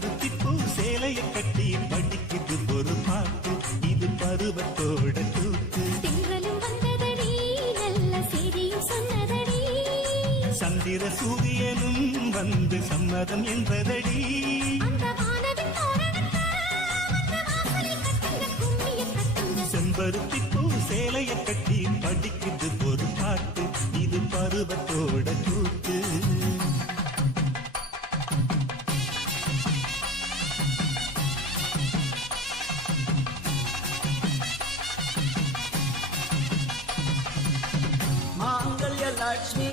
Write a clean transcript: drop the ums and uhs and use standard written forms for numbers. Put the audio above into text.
செம்பருத்தி பூ சேலைய கட்டி படிக்குது ஒரு பாட்டு, இது பருவத்தோட கூத்து. திங்களும் வந்ததடி, நல்ல செய்தியும் சொன்னதடி, சந்திர சூரியனும் வந்து சம்மதம் என்பதடி. அந்த வானவின் தோரணத்தை வந்து வாசலில் கட்டுங்க, கும்மியை கட்டுங்க. செம்பருத்தி பூ சேலைய கட்டி படிக்குது ஒரு பாட்டு, இது பருவத்தோட கூத்து. மாங்கல்ய லட்சுமி